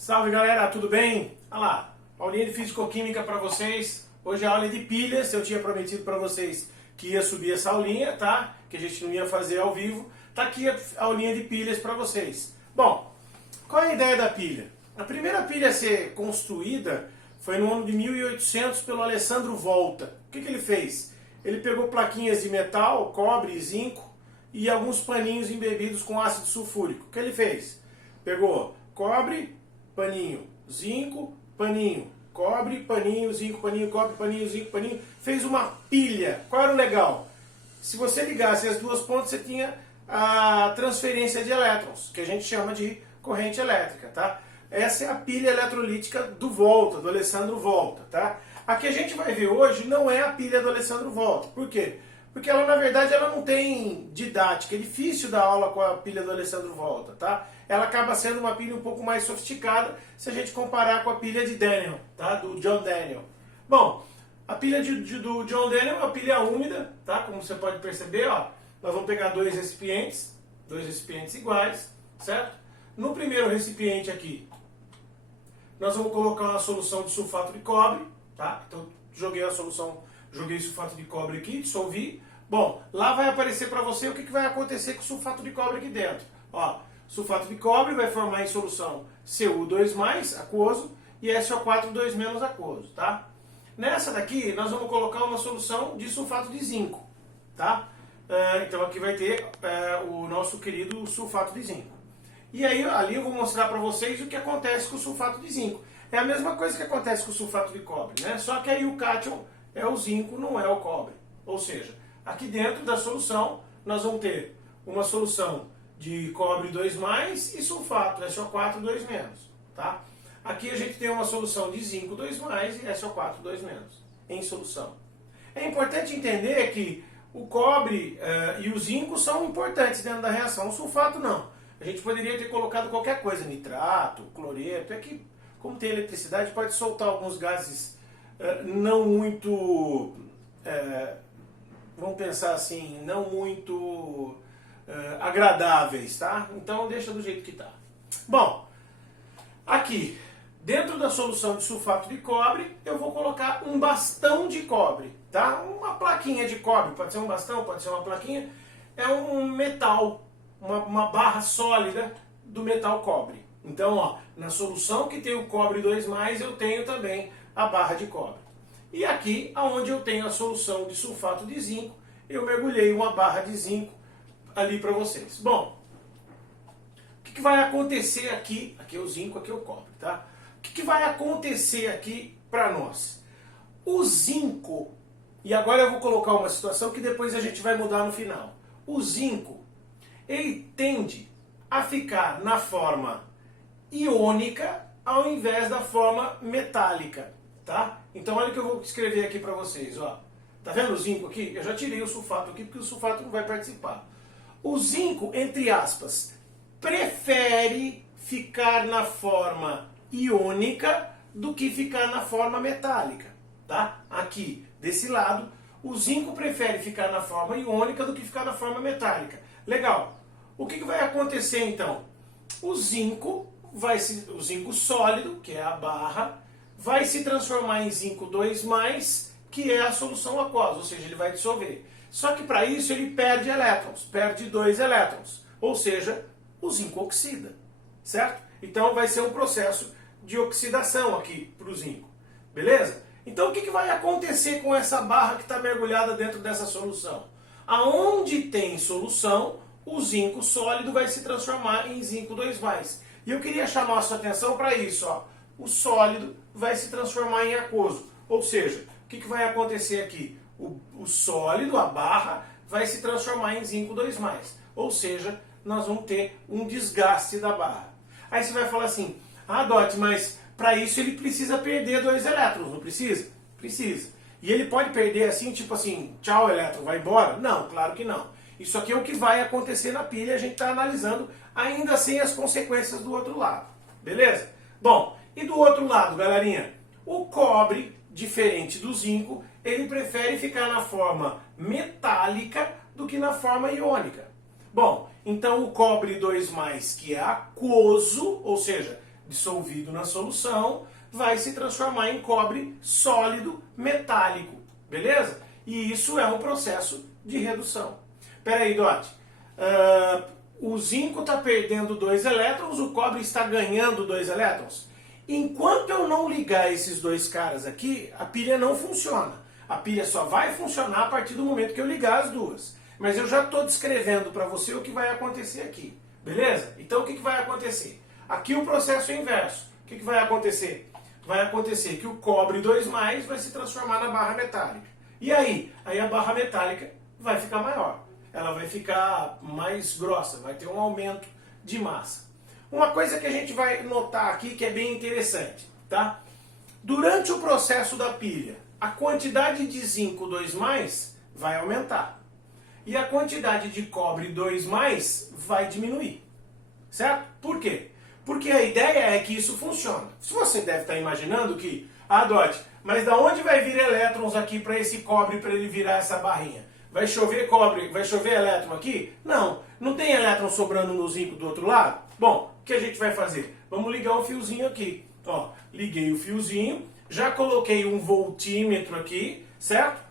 Salve galera, tudo bem? Olha lá, aulinha de Físico-Química para vocês. Hoje é a aula de pilhas. Eu tinha prometido para vocês que ia subir essa aulinha, tá? Que a gente não ia fazer ao vivo. Tá aqui a aulinha de pilhas para vocês. Bom, qual é a ideia da pilha? A primeira pilha a ser construída foi no ano de 1800 pelo Alessandro Volta. O que ele fez? Ele pegou plaquinhas de metal, cobre e zinco e alguns paninhos embebidos com ácido sulfúrico. O que ele fez? Pegou cobre, paninho, zinco, paninho, cobre, paninho, zinco, paninho, cobre, paninho, zinco, paninho. Fez uma pilha. Qual era o legal? Se você ligasse as duas pontas, você tinha a transferência de elétrons, que a gente chama de corrente elétrica, tá? Essa é a pilha eletrolítica do Volta, do Alessandro Volta, tá? A que a gente vai ver hoje não é a pilha do Alessandro Volta. Por quê? Porque ela, na verdade, ela não tem didática. É difícil dar aula com a pilha do Alessandro Volta, tá? Ela acaba sendo uma pilha um pouco mais sofisticada se a gente comparar com a pilha de Daniel, tá? Do John Daniel. Bom, a pilha do John Daniel é uma pilha úmida, tá? Como você pode perceber, ó, nós vamos pegar dois recipientes iguais, certo? No primeiro recipiente aqui, nós vamos colocar uma solução de sulfato de cobre, tá? Então, joguei sulfato de cobre aqui, dissolvi. Bom, lá vai aparecer para você o que vai acontecer com o sulfato de cobre aqui dentro. Ó, sulfato de cobre vai formar em solução Cu2+, aquoso, e SO4 2- aquoso, tá? Nessa daqui, nós vamos colocar uma solução de sulfato de zinco, tá? Então aqui vai ter o nosso querido sulfato de zinco. E aí, ali eu vou mostrar para vocês o que acontece com o sulfato de zinco. É a mesma coisa que acontece com o sulfato de cobre, né? Só que aí o cátion é o zinco, não é o cobre. Ou seja, aqui dentro da solução, nós vamos ter uma solução de cobre 2+, e sulfato, SO4 2-, tá? Aqui a gente tem uma solução de zinco 2+, e SO4 2- em solução. É importante entender que o cobre e o zinco são importantes dentro da reação, o sulfato não. A gente poderia ter colocado qualquer coisa, nitrato, cloreto, é que como tem eletricidade pode soltar alguns gases não muito, vamos pensar assim, não muito agradáveis, tá? Então deixa do jeito que tá. Bom, aqui, dentro da solução de sulfato de cobre, eu vou colocar um bastão de cobre, tá? Uma plaquinha de cobre, pode ser um bastão, pode ser uma plaquinha, é um metal, uma barra sólida do metal cobre. Então, ó, na solução que tem o cobre 2+, eu tenho também a barra de cobre. E aqui, onde eu tenho a solução de sulfato de zinco, eu mergulhei uma barra de zinco ali para vocês. Bom, o que vai acontecer aqui? Aqui é o zinco, aqui é o cobre, tá? O que vai acontecer aqui para nós? O zinco, e agora eu vou colocar uma situação que depois a gente vai mudar no final. O zinco, ele tende a ficar na forma iônica ao invés da forma metálica, tá? Então olha o que eu vou escrever aqui para vocês, ó. Tá vendo o zinco aqui? Eu já tirei o sulfato aqui porque o sulfato não vai participar. O zinco, entre aspas, prefere ficar na forma iônica do que ficar na forma metálica, tá? Aqui, desse lado, o zinco prefere ficar na forma iônica do que ficar na forma metálica. Legal. O que vai acontecer então? O zinco sólido, que é a barra, vai se transformar em zinco 2+, que é a solução aquosa, ou seja, ele vai dissolver. Só que para isso ele perde elétrons, perde 2 elétrons, ou seja, o zinco oxida, certo? Então vai ser um processo de oxidação aqui para o zinco, beleza? Então o que vai acontecer com essa barra que está mergulhada dentro dessa solução? Aonde tem solução, o zinco sólido vai se transformar em zinco 2+. E eu queria chamar a sua atenção para isso, ó. O sólido vai se transformar em aquoso, ou seja, o que vai acontecer aqui? O sólido, a barra, vai se transformar em zinco 2+. Ou seja, nós vamos ter um desgaste da barra. Aí você vai falar assim, ah, Dot, mas para isso ele precisa perder 2 elétrons, não precisa? Precisa. E ele pode perder assim, tipo assim, tchau elétron, vai embora? Não, claro que não. Isso aqui é o que vai acontecer na pilha, a gente está analisando ainda sem as consequências do outro lado. Beleza? Bom, e do outro lado, galerinha? O cobre, diferente do zinco, ele prefere ficar na forma metálica do que na forma iônica. Bom, então o cobre 2+, que é aquoso, ou seja, dissolvido na solução, vai se transformar em cobre sólido metálico, beleza? E isso é um processo de redução. Espera aí, Dot. O zinco está perdendo 2 elétrons, o cobre está ganhando 2 elétrons. Enquanto eu não ligar esses dois caras aqui, a pilha não funciona. A pilha só vai funcionar a partir do momento que eu ligar as duas. Mas eu já estou descrevendo para você o que vai acontecer aqui. Beleza? Então o que vai acontecer? Aqui o processo é inverso. O que vai acontecer? Vai acontecer que o cobre 2+, vai se transformar na barra metálica. E aí? Aí a barra metálica vai ficar maior. Ela vai ficar mais grossa, vai ter um aumento de massa. Uma coisa que a gente vai notar aqui que é bem interessante, tá? Durante o processo da pilha, a quantidade de zinco 2+, vai aumentar. E a quantidade de cobre 2+, vai diminuir. Certo? Por quê? Porque a ideia é que isso funciona. Se você deve estar imaginando que, Dot, mas da onde vai vir elétrons aqui para esse cobre, para ele virar essa barrinha? Vai chover cobre, vai chover elétron aqui? Não, não tem elétron sobrando no zinco do outro lado? Bom, o que a gente vai fazer? Vamos ligar um fiozinho aqui. Ó, liguei o fiozinho, já coloquei um voltímetro aqui, certo?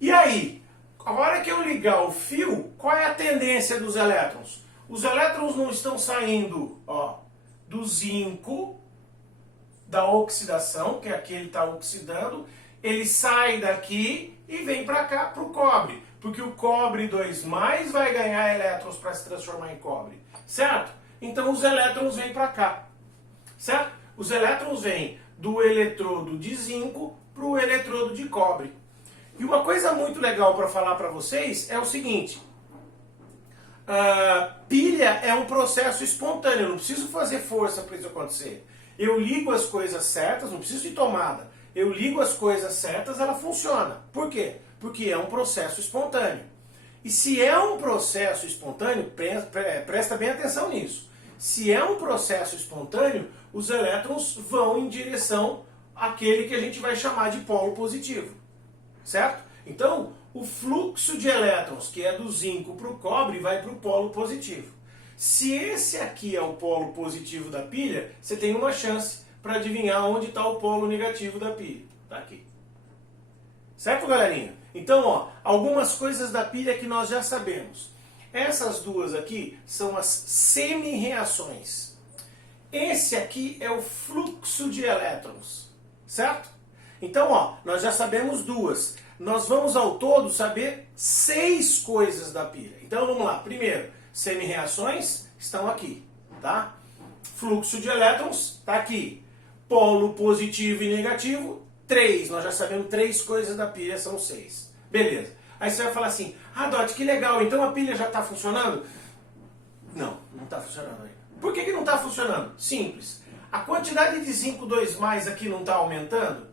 E aí, a hora que eu ligar o fio, qual é a tendência dos elétrons? Os elétrons não estão saindo, ó, do zinco, da oxidação, que aqui ele está oxidando, ele sai daqui e vem para cá, para o cobre. Porque o cobre 2+ vai ganhar elétrons para se transformar em cobre. Certo? Então os elétrons vêm para cá. Certo? Os elétrons vêm do eletrodo de zinco para o eletrodo de cobre. E uma coisa muito legal para falar para vocês é o seguinte. Pilha é um processo espontâneo. Eu não preciso fazer força para isso acontecer. Eu ligo as coisas certas, não preciso de tomada. Eu ligo as coisas certas, ela funciona. Por quê? Porque é um processo espontâneo. E se é um processo espontâneo, presta bem atenção nisso. Se é um processo espontâneo, os elétrons vão em direção àquele que a gente vai chamar de polo positivo. Certo? Então, o fluxo de elétrons, que é do zinco para o cobre, vai para o polo positivo. Se esse aqui é o polo positivo da pilha, você tem uma chance para adivinhar onde está o polo negativo da pilha. Está aqui. Certo, galerinha? Então, ó, algumas coisas da pilha que nós já sabemos. Essas duas aqui são as semi-reações. Esse aqui é o fluxo de elétrons. Certo? Então, ó, nós já sabemos duas. Nós vamos ao todo saber 6 coisas da pilha. Então, vamos lá. Primeiro, semi-reações estão aqui, tá? Fluxo de elétrons está aqui. Polo positivo e negativo, 3. Nós já sabemos 3 coisas da pilha, são 6. Beleza. Aí você vai falar assim, Dot, que legal, então a pilha já está funcionando? Não, não está funcionando ainda. Por que não está funcionando? Simples. A quantidade de zinco 2+ aqui não está aumentando?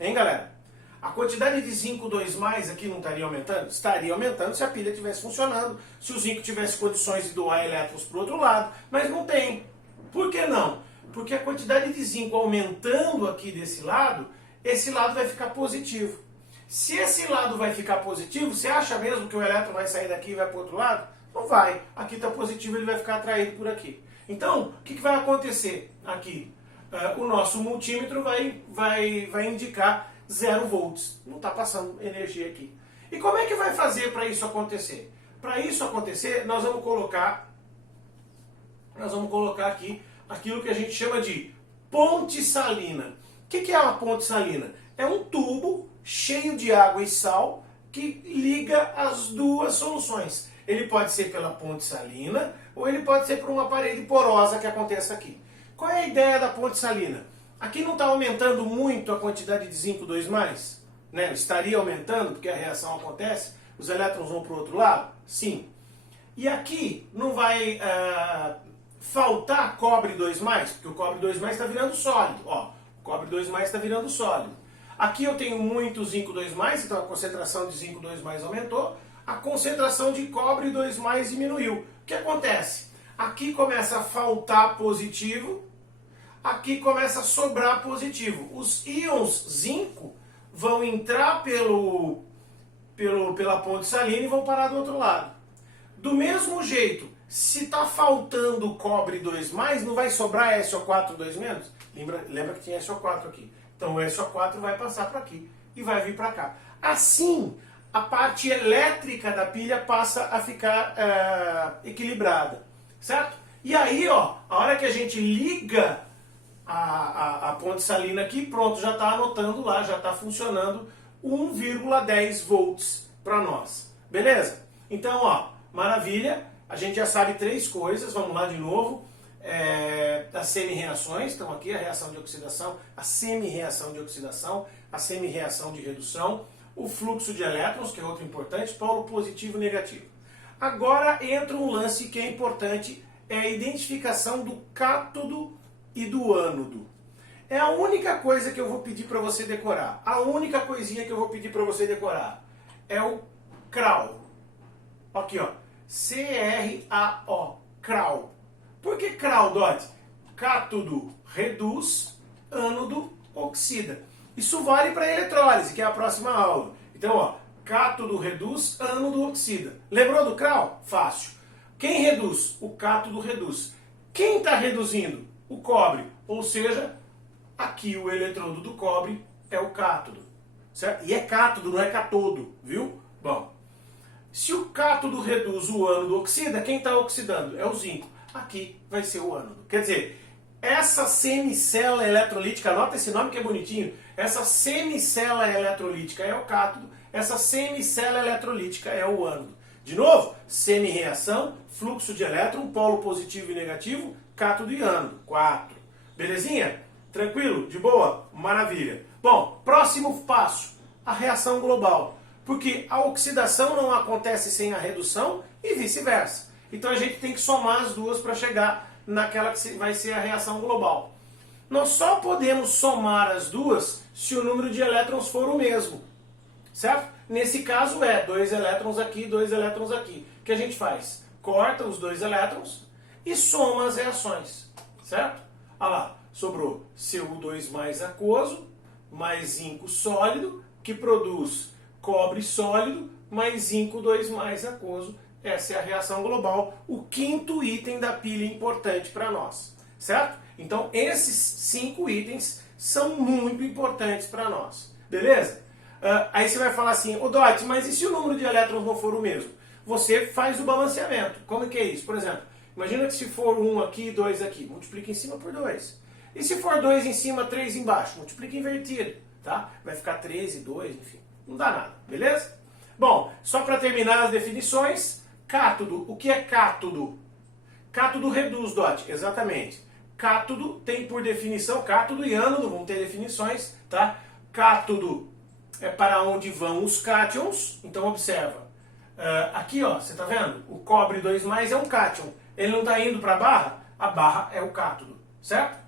Hein, galera? A quantidade de zinco 2+ aqui não estaria aumentando? Estaria aumentando se a pilha estivesse funcionando, se o zinco tivesse condições de doar elétrons para o outro lado, mas não tem. Por que não? Porque a quantidade de zinco aumentando aqui desse lado, esse lado vai ficar positivo. Se esse lado vai ficar positivo, você acha mesmo que o elétron vai sair daqui e vai para o outro lado? Não vai. Aqui está positivo, ele vai ficar atraído por aqui. Então, o que vai acontecer aqui? O nosso multímetro vai indicar 0 volts. Não está passando energia aqui. E como é que vai fazer para isso acontecer? Para isso acontecer, nós vamos colocar aqui aquilo que a gente chama de ponte salina. O que é uma ponte salina? É um tubo cheio de água e sal que liga as duas soluções. Ele pode ser pela ponte salina ou ele pode ser por uma parede porosa que acontece aqui. Qual é a ideia da ponte salina? Aqui não está aumentando muito a quantidade de zinco 2+? Né? Estaria aumentando porque a reação acontece, os elétrons vão para o outro lado? Sim. E aqui não vai faltar cobre 2+, porque o cobre 2+ está virando sólido. Ó, o cobre 2+ está virando sólido. Aqui eu tenho muito zinco 2+, então a concentração de zinco 2+ aumentou, a concentração de cobre 2+ diminuiu. O que acontece? Aqui começa a faltar positivo, aqui começa a sobrar positivo. Os íons zinco vão entrar pela ponte salina e vão parar do outro lado. Do mesmo jeito, Se está faltando cobre 2+, não vai sobrar SO4 2-? Lembra que tinha SO4 aqui. Então o SO4 vai passar para aqui e vai vir para cá. Assim, a parte elétrica da pilha passa a ficar equilibrada, certo? E aí, ó, a hora que a gente liga a ponte salina aqui, pronto, já está anotando lá, já está funcionando 1,10 volts para nós. Beleza? Então, ó, maravilha. A gente já sabe 3 coisas, vamos lá de novo. As semi-reações, então aqui a reação de oxidação, a semi-reação de oxidação, a semi-reação de redução, o fluxo de elétrons, que é outro importante, polo positivo e negativo. Agora entra um lance que é importante, é a identificação do cátodo e do ânodo. É a única coisa que eu vou pedir para você decorar. A única coisinha que eu vou pedir para você decorar é o CRAO. Aqui, ó. C-R-A-O. CRAO. Por que CRAO, Dot? Cátodo reduz, ânodo oxida. Isso vale para eletrólise, que é a próxima aula. Então, ó, cátodo reduz, ânodo oxida. Lembrou do CRAO? Fácil. Quem reduz? O cátodo reduz. Quem está reduzindo? O cobre. Ou seja, aqui o eletrodo do cobre é o cátodo. Certo? E é cátodo, não é cátodo, viu? Bom, se o cátodo reduz, o ânodo oxida, quem está oxidando? É o zinco. Aqui vai ser o ânodo. Quer dizer, essa semicela eletrolítica, anota esse nome que é bonitinho, essa semicela eletrolítica é o cátodo, essa semicela eletrolítica é o ânodo. De novo, semi-reação, fluxo de elétron, polo positivo e negativo, cátodo e ânodo. 4. Belezinha? Tranquilo? De boa? Maravilha. Bom, próximo passo, a reação global. Porque a oxidação não acontece sem a redução e vice-versa. Então a gente tem que somar as duas para chegar naquela que vai ser a reação global. Nós só podemos somar as duas se o número de elétrons for o mesmo. Certo? Nesse caso é 2 elétrons aqui, 2 elétrons aqui. O que a gente faz? Corta os 2 elétrons e soma as reações. Certo? Olha lá, sobrou Cu2 mais aquoso, mais zinco sólido, que produz cobre sólido, mais zinco 2 mais aquoso. Essa é a reação global, o 5º item da pilha importante para nós. Certo? Então esses 5 itens são muito importantes para nós. Beleza? Aí você vai falar assim, ô Dot, mas e se o número de elétrons não for o mesmo? Você faz o balanceamento. Como que é isso? Por exemplo, imagina que se for 1 aqui e 2 aqui, multiplica em cima por 2. E se for 2 em cima, 3 embaixo, multiplica invertido. Tá? Vai ficar 13, 2, enfim. Não dá nada, beleza? Bom, só para terminar as definições, cátodo. O que é cátodo? Cátodo reduz, Dot. Exatamente. Cátodo tem por definição, cátodo e ânodo vão ter definições, tá? Cátodo é para onde vão os cátions. Então observa. Aqui, ó, você tá vendo? O cobre 2+ é um cátion. Ele não está indo para a barra é o cátodo, certo?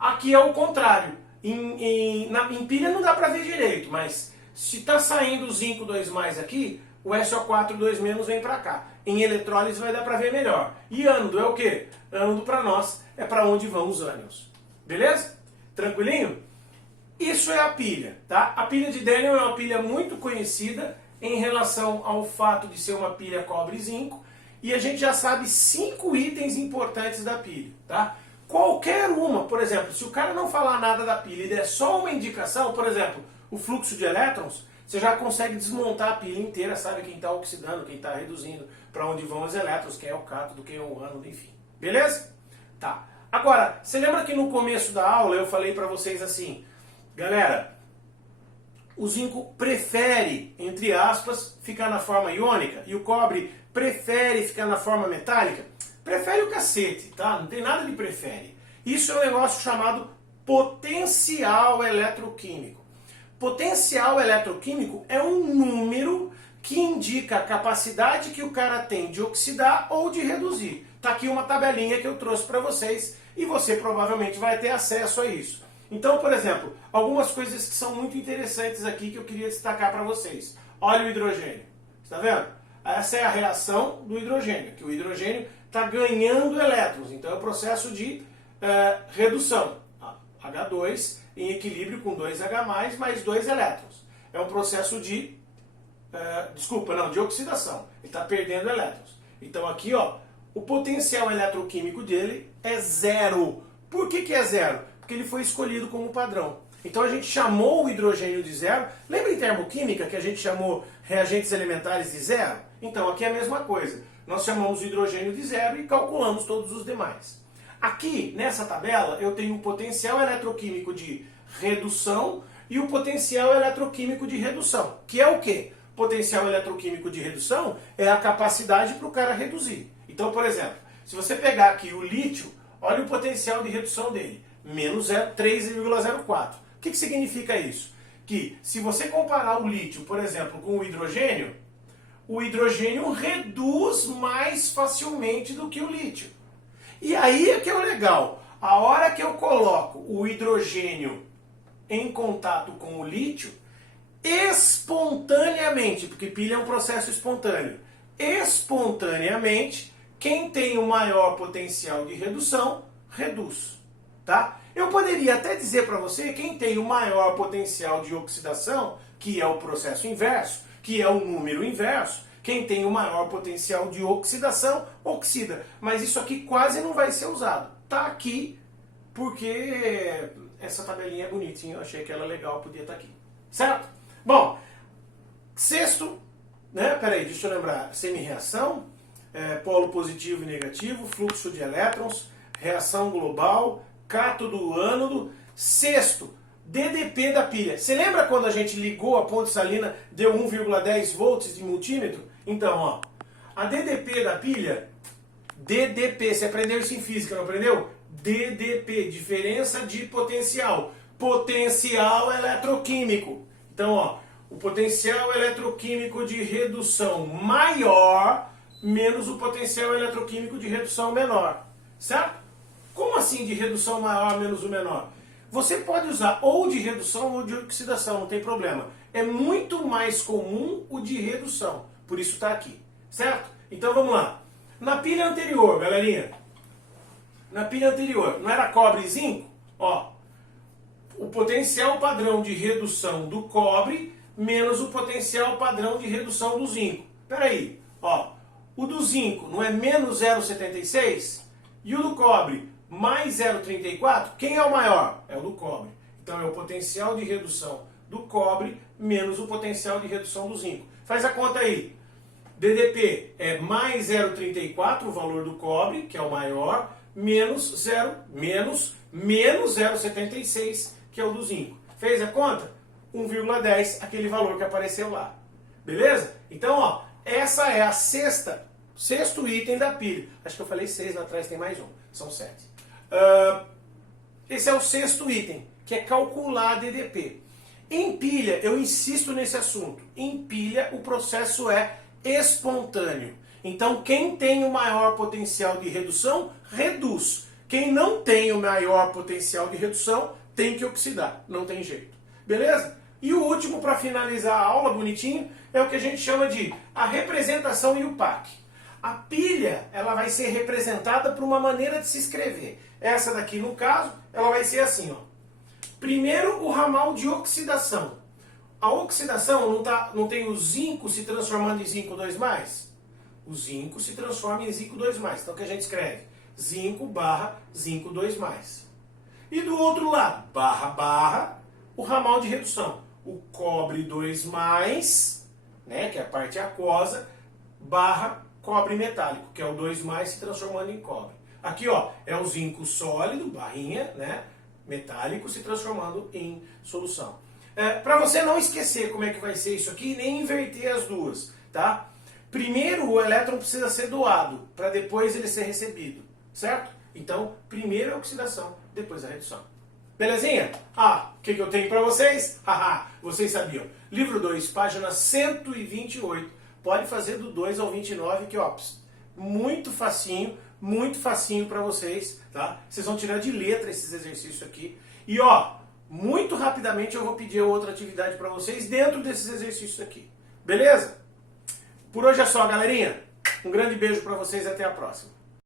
Aqui é o contrário. Em pilha não dá para ver direito, mas se está saindo o zinco 2+ aqui, o SO4 2- vem para cá. Em eletrólise vai dar para ver melhor. E ânodo é o quê? Ânodo para nós é para onde vão os ânions. Beleza? Tranquilinho? Isso é a pilha, tá? A pilha de Daniell é uma pilha muito conhecida em relação ao fato de ser uma pilha cobre e zinco. E a gente já sabe 5 itens importantes da pilha, tá? Qualquer uma, por exemplo, se o cara não falar nada da pilha e der só uma indicação, por exemplo, o fluxo de elétrons, você já consegue desmontar a pilha inteira, sabe quem está oxidando, quem está reduzindo, para onde vão os elétrons, quem é o cátodo, quem é o ânodo, enfim. Beleza? Tá. Agora, você lembra que no começo da aula eu falei para vocês assim, galera, o zinco prefere, entre aspas, ficar na forma iônica e o cobre prefere ficar na forma metálica? Prefere o cacete, tá? Não tem nada de prefere. Isso é um negócio chamado potencial eletroquímico. Potencial eletroquímico é um número que indica a capacidade que o cara tem de oxidar ou de reduzir. Tá aqui uma tabelinha que eu trouxe para vocês e você provavelmente vai ter acesso a isso. Então, por exemplo, algumas coisas que são muito interessantes aqui que eu queria destacar para vocês. Olha o hidrogênio. Está vendo? Essa é a reação do hidrogênio, que o hidrogênio está ganhando elétrons. Então é o processo de redução. H2 em equilíbrio com 2H+, mais 2 elétrons. É um processo de oxidação. Ele está perdendo elétrons. Então aqui, ó, o potencial eletroquímico dele é zero. Por que é zero? Porque ele foi escolhido como padrão. Então a gente chamou o hidrogênio de zero. Lembra em termoquímica que a gente chamou reagentes elementares de zero? Então aqui é a mesma coisa. Nós chamamos o hidrogênio de zero e calculamos todos os demais. Aqui, nessa tabela, eu tenho o potencial eletroquímico de redução e o potencial eletroquímico de redução. Que é o quê? Potencial eletroquímico de redução é a capacidade para o cara reduzir. Então, por exemplo, se você pegar aqui o lítio, olha o potencial de redução dele, menos 3,04. O que significa isso? Que se você comparar o lítio, por exemplo, com o hidrogênio reduz mais facilmente do que o lítio. E aí é que é o legal. A hora que eu coloco o hidrogênio em contato com o lítio, espontaneamente, porque pilha é um processo espontâneo, espontaneamente, quem tem o maior potencial de redução, reduz. Tá? Eu poderia até dizer para você quem tem o maior potencial de oxidação, que é o processo inverso, que é o número inverso. Quem tem o maior potencial de oxidação, oxida. Mas isso aqui quase não vai ser usado. Tá aqui porque essa tabelinha é bonitinha, eu achei que ela legal, podia estar aqui. Certo? Bom, sexto, né? Peraí, deixa eu lembrar. Semi-reação, polo positivo e negativo, fluxo de elétrons, reação global, cátodo ânodo. Sexto, DDP da pilha. Você lembra quando a gente ligou a ponte salina, deu 1,10 volts de multímetro? Então, ó, a DDP da pilha, DDP, você aprendeu isso em física, não aprendeu? DDP, diferença de potencial. Potencial eletroquímico. Então, ó, o potencial eletroquímico de redução maior menos o potencial eletroquímico de redução menor. Certo? Como assim de redução maior menos o menor? Você pode usar ou de redução ou de oxidação, não tem problema. É muito mais comum o de redução, por isso está aqui, certo? Então vamos lá. Na pilha anterior, galerinha, na pilha anterior, não era cobre e zinco? Ó, o potencial padrão de redução do cobre menos o potencial padrão de redução do zinco. Peraí, ó, o do zinco não é menos 0,76? E o do cobre mais 0,34, quem é o maior? É o do cobre. Então é o potencial de redução do cobre menos o potencial de redução do zinco. Faz a conta aí. DDP é mais 0,34, o valor do cobre, que é o maior, menos 0,76, que é o do zinco. Fez a conta? 1,10, aquele valor que apareceu lá. Beleza? Então, ó, essa é a sexto item da pilha. Acho que eu falei 6, lá atrás tem mais um. São 7. Esse é o sexto item, que é calcular a DDP. Em pilha, eu insisto nesse assunto. Em pilha, o processo é espontâneo. Então, quem tem o maior potencial de redução, reduz. Quem não tem o maior potencial de redução, tem que oxidar. Não tem jeito. Beleza? E o último, para finalizar a aula, bonitinho, é o que a gente chama de a representação IUPAC. A pilha, ela vai ser representada por uma maneira de se escrever. Essa daqui, no caso, ela vai ser assim, ó. Primeiro, o ramal de oxidação. A oxidação não tem o zinco se transformando em zinco 2+? O zinco se transforma em zinco 2+. Então, o que a gente escreve? Zinco barra zinco 2+. E do outro lado, barra, o ramal de redução. O cobre 2+, né, que é a parte aquosa, barra cobre metálico, que é o 2+ se transformando em cobre. Aqui, ó, é o zinco sólido, barrinha, né, metálico, se transformando em solução. Para você não esquecer como é que vai ser isso aqui, nem inverter as duas, tá? Primeiro o elétron precisa ser doado, para depois ele ser recebido, certo? Então, primeiro a oxidação, depois a redução. Belezinha? O que eu tenho para vocês? Vocês sabiam. Livro 2, página 128. Pode fazer do 2 ao 29, que ó, muito facinho para vocês, tá? Vocês vão tirar de letra esses exercícios aqui. E ó, muito rapidamente eu vou pedir outra atividade para vocês dentro desses exercícios aqui. Beleza? Por hoje é só, galerinha. Um grande beijo para vocês e até a próxima.